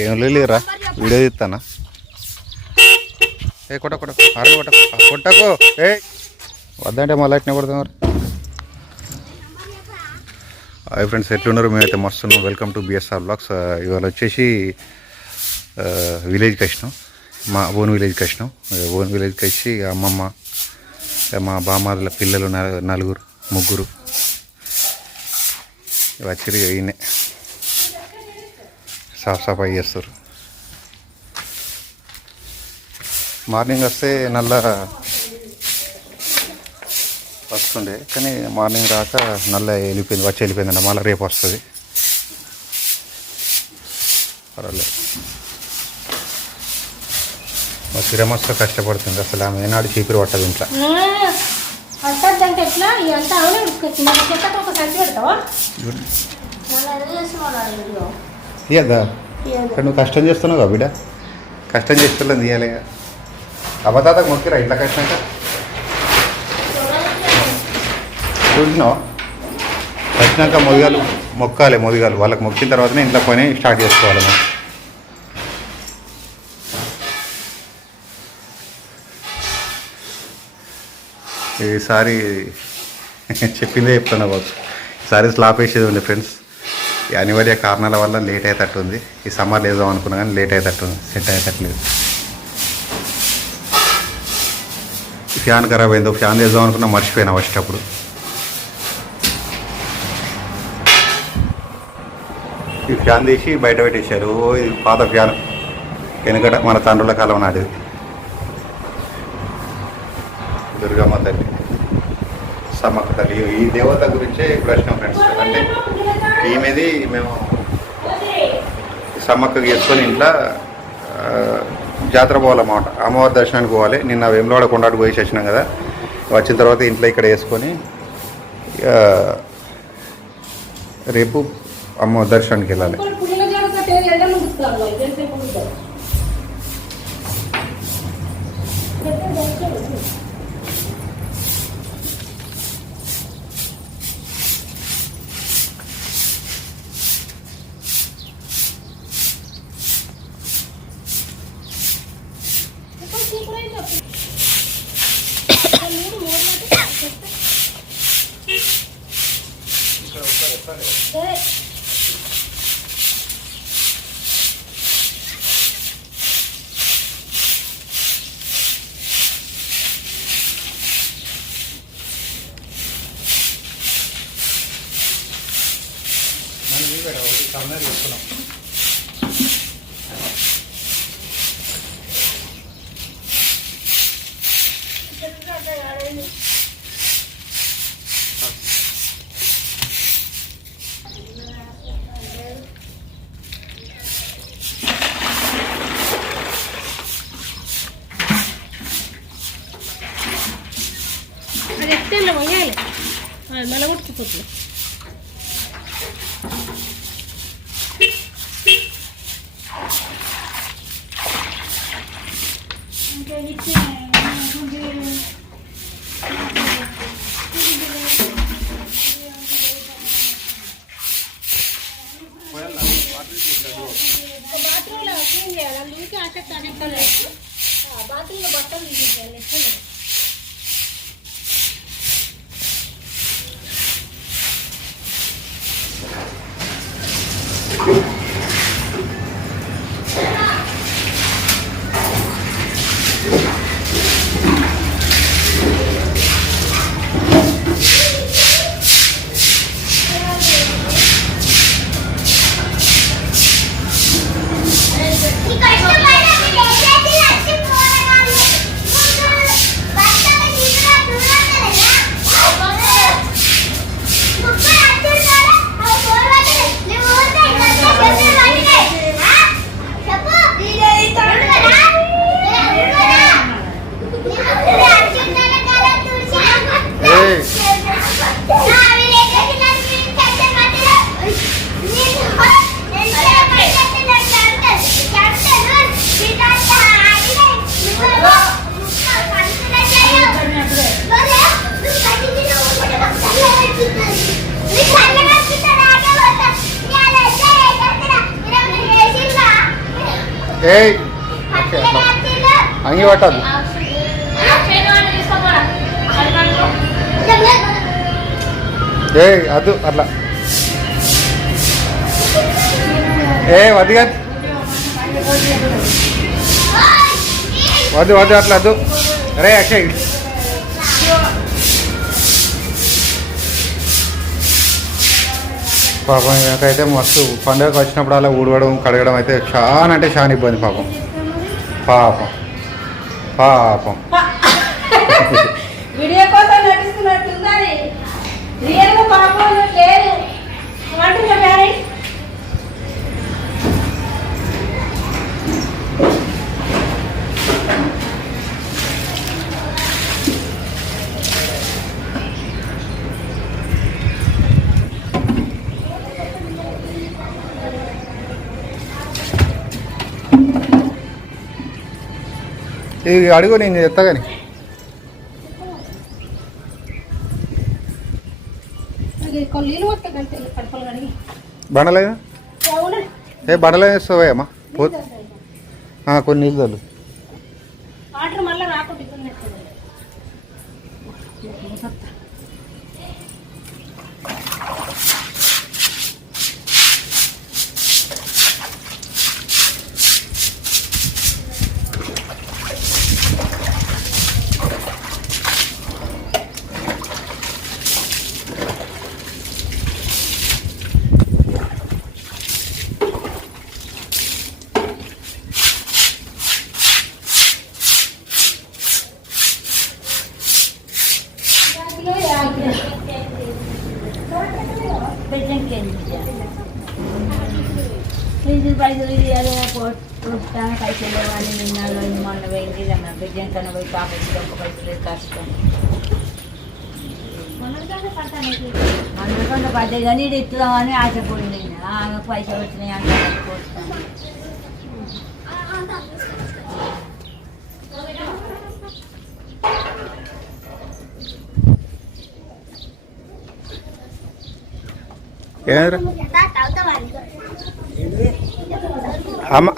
ఏం లేరా వీడియో తీస్తానా? కొట్ట కొట్ట అరే కొట్ట కొట్టకు. వద్దంటే మళ్ళీ అట్నే కొడతాం మరి. హాయ్ ఫ్రెండ్స్, ఎట్లున్నారు? మేమైతే మస్తున్నాం. Welcome to BSR blogs. ఇవాళ వచ్చేసి విలేజ్కి వచ్చినాం, మా ఓన్ విలేజ్కి వచ్చినాం. ఓన్ విలేజ్కి వచ్చి అమ్మమ్మ, మా బామ్మారుల పిల్లలు నలుగురు ముగ్గురు వచ్చి ఈయనే సాఫ్ సఫాయి చేస్తారు. మార్నింగ్ వస్తే నల్ల వస్తుండే, కానీ మార్నింగ్ రాక నల్ల వెళ్ళిపోయింది, వచ్చి వెళ్ళిపోయిందంట. మళ్ళీ రేపు వస్తుంది. పర్వాలేదు, మా సిరమస్తో కష్టపడుతుంది. అసలు ఆమె ఏనాడు చీపురు పట్టదు ఇంట్లో. ఇయ్యదా? నువ్వు కష్టం చేస్తున్నావు కదా బిడ్డ, కష్టం చేస్తున్నా తీయాలి. అబద్ధాతకు మొక్కిరా ఇంట్లో కష్టాక చూసినావు. వచ్చినాక మొక్కాలి మొదిగాలు. వాళ్ళకి మొక్కిన తర్వాతనే ఇంట్లో పని స్టార్ట్ చేసుకోవాలి. మనం ఈసారి చెప్పిందే చెప్తున్నా బాబు. ఈసారి స్లాప్ వేసేది ఉండే ఫ్రెండ్స్. ఈ అనివార్య కారణాల వల్ల లేట్ అయ్యేటట్టుంది. ఈ సమ్మర్లో వేద్దాం అనుకున్నా కానీ లేట్ అయ్యేటట్టుంది, సెట్ అయ్యేటట్లేదు. ఫ్యాన్ ఖరాబ్ అయిందో, ఫ్యాన్ వేద్దాం అనుకున్నా మర్చిపోయినా వచ్చేటప్పుడు. ఈ ఫ్యాన్ తీసి బయట పెట్టేశారు. ఇది పాత ఫ్యాన్, వెనుకట మన తండ్రుల కాలం నాటిది. దుర్గమ్మ తల్లి, సమ్మక్క తల్లి. ఈ దేవత గురించే ప్రశ్న ఫ్రెండ్స్. అంటే ఈమెది మేము సమ్మక్కకి చేసుకొని ఇంట్లో జాతర పోవాలన్నమాట. అమ్మవారి దర్శనానికి పోవాలి. నిన్న వేములవాడ కొండకు పోయి వచ్చినాం కదా. వచ్చిన తర్వాత ఇంట్లో ఇక్కడ వేసుకొని రేపు అమ్మవారి దర్శనానికి వెళ్ళాలి. మళ్ళీ కొట్టుకుపోతుంది. బాత్రూంలో క్లీన్ చేయాలి. అందుకే బాత్రూంలో బట్టలు తీసేయాలి. ఏ అంగి పట్టద్దు ఏ అద్దు అట్లా ఏ వద్దు కాదు వద్దు వద్దు అట్లా వద్దు అరే అక్షయ్ పాపం నాకైతే మస్తు పండుగకి వచ్చినప్పుడు అలా ఊడవడం కడగడం అయితే చాలా అంటే చాలా ఇబ్బంది పాపం పాపం పాపం వీడియో కోసం నటిస్తున్నట్టుందని రియల్గా పాపం లేదు అంటున్నా డాడీ ఇది అడుగు నేను చెప్తా కానీ నీళ్ళు పట్టకంటే కడపలు కానీ బండలేదా ఏ బండలే వేస్తావా అమ్మా పో కొన్ని నీళ్ళు చల్లు వాటర్ మళ్ళీ రాకుండా ఇబ్బంది అవుతుంది. పైసలు పైసలు వాళ్ళు నిన్నాళ్ళు మొన్న పోయింది బిడ్డం కన్నా పోయి పాపకి ఒక్క పైసలు కష్టం మనకంటే పడ్డాయి కానీ ఇది ఇస్తున్నామని ఆశపడింది ఆమె పైసలు వచ్చినాయి అంటే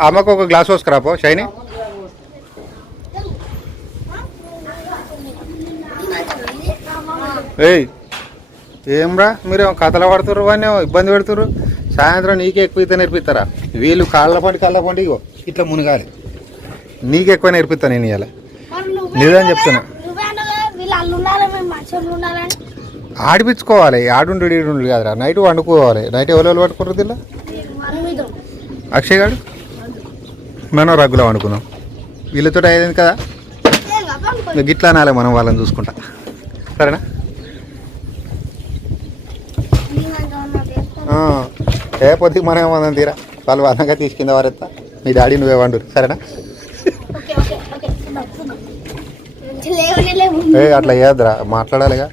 అమ్మకు ఒక గ్లాస్ పోసుకురాపో షైని ఏయ్ ఏమ్రా మీరు కథలు పడుతుర్రు అని ఇబ్బంది పెడుతుర్రు సాయంత్రం నీకే ఎక్కువ ఈత నేర్పిస్తారా వీళ్ళు కాళ్ళ పండి ఇగో ఇట్లా మునగాలి నీకు ఎక్కువ నేర్పిస్తా నేను ఇవాళ నిజం చెప్తున్నా ఆడిపించుకోవాలి ఆడుండు ఈడుండు కాదురా నైట్ వండుకోవాలి నైట్ ఎవరు పట్టుకుర్రు ఇలా అక్షయ్ గారు మనం రగ్గులో వండుకున్నాం వీళ్ళతో అయ్యేది కదా గిట్లా అనాలి మనం వాళ్ళని చూసుకుంటా సరేనా ఏ పొద్దుకి మనం ఏమన్నా తీరా వాళ్ళు అన్నగా తీసుకుందా వారెత్తా మీ డాడీ నువ్వే వండు సరేనా ఏ అట్లా వేయద్దురా మాట్లాడాలిగా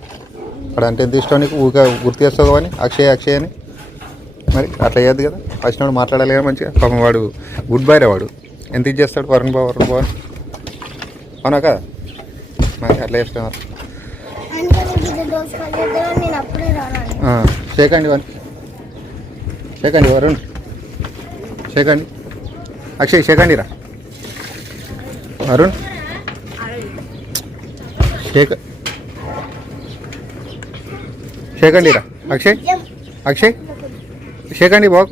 అక్కడ అంటే ఎంత ఇష్టం నీకు ఊరికే గుర్తు చేస్తావు అని అక్షయ్ అక్షయ్ అని మరి అట్లా వేయద్దు కదా వచ్చినప్పుడు మాట్లాడాలి కదా మంచిగా పాపం వాడు గుడ్ బై రా వాడు ఎంత ఇచ్చేస్తాడు వరుణ్ బాబు అవునా కదా మరి అట్లా చేస్తున్నారు చేయకండి వన్ చేయకండి వరుణ్ చేయకండి అక్షయ్ చేయకండి రా వరుణ్ చేయకండి రా అక్షయ్ అక్షయ్ చేయకండి బాబు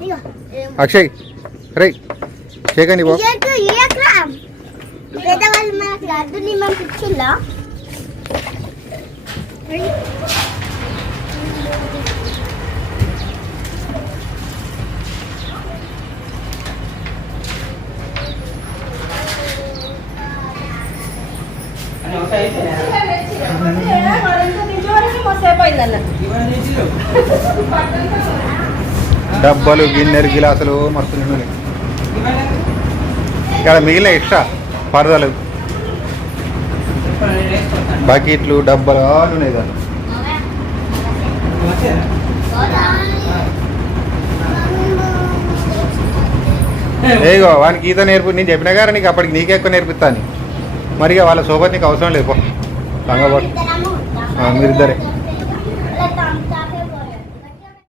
అక్షయ్ రై చేయకండి బాబు డబ్బాలు గిన్నెలు గిలాసులు మస్తు నిండున్నాయి ఇక్కడ మిగిలిన ఎక్స్ట్రా పరదలు బకెట్లు డబ్బాలు అన్నీ ఉన్నాయి కదా ఏగో వానికి ఈత నేర్పు నేను చెప్పినా కానీ నీకు అప్పటికి నీకే ఎక్కువ నేర్పిస్తాను మరిగా వాళ్ళ సోబత్ నీకు అవసరం లేదు పో సంగ మీరిద్దరే